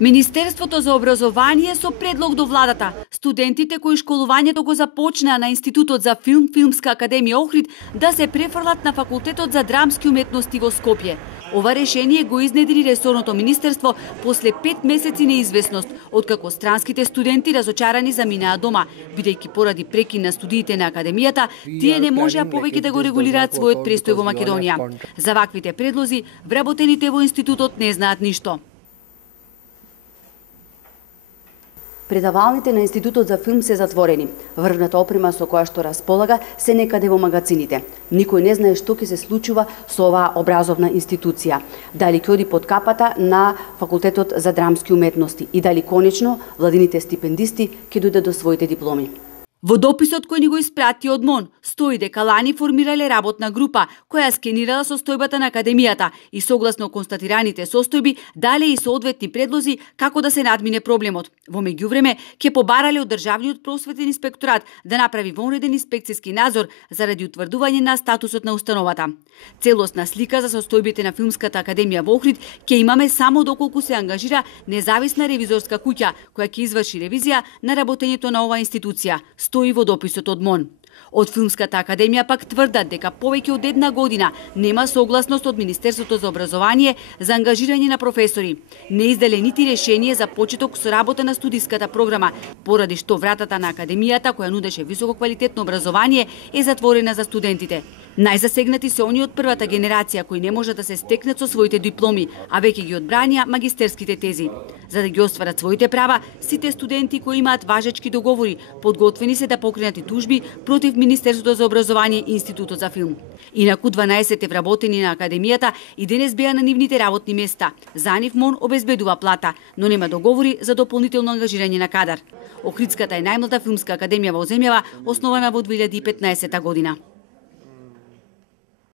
Министерството за образование со предлог до владата, студентите кои школувањето го започнаа на Институтот за филм, Филмска академија Охрид, да се префрлат на Факултетот за драмски уметности во Скопје. Ова решение го изнедри ресорното министерство после 5 месеци неизвестност, откако странските студенти разочарани заминаа дома, бидејќи поради прекин на студиите на академијата, тие не можеа повеќе да го регулираат својот престој во Македонија. За ваквите предлози, вработените во институтот не знаат ништо. Предавалните на Институтот за филм се затворени. Врвната опрема со која што располага се некаде во магазините. Никој не знае што ќе се случува со оваа образовна институција. Дали ќе оди под капата на Факултетот за драмски уметности и дали конечно владините стипендисти ќе дојдат до своите дипломи. Во дописот кој ни го испрати од МОН, стои дека лани формирале работна група која скенирала состојбата на академијата и согласно констатираните состојби дале и соодветни предлози како да се надмине проблемот. Во меѓувреме ќе побарале од Државниот просветен инспекторат да направи вонреден инспекцијски надзор заради утврдување на статусот на установата. Целосна слика за состојбите на Филмската академија во Охрид ќе имаме само доколку се ангажира независна ревизорска куќа која ќе изврши ревизија на работењето на оваа институција, стои во дописот од МОН. Од Филмската академија пак тврдат дека повеќе од една година нема согласност од Министерството за образование за ангажирање на професори. Не изделе нити решение за почеток со работа на студиската програма, поради што вратата на академијата која нудеше висококвалитетно образование е затворена за студентите. Најзасегнати се они од првата генерација кои не можат да се стекнат со своите дипломи, а веќе ги одбранија магистерските тези. За да ги остварат своите права, сите студенти кои имаат важечки договори, подготвени се да покренат и тужби против Министерството за образование и Институтот за филм. Инаку 12 вработени на академијата и денес беа на нивните работни места. За нив МОН обезбедува плата, но нема договори за дополнително ангажирање на кадар. Охридската е најмлада филмска академија во земјава, основана во 2015 година.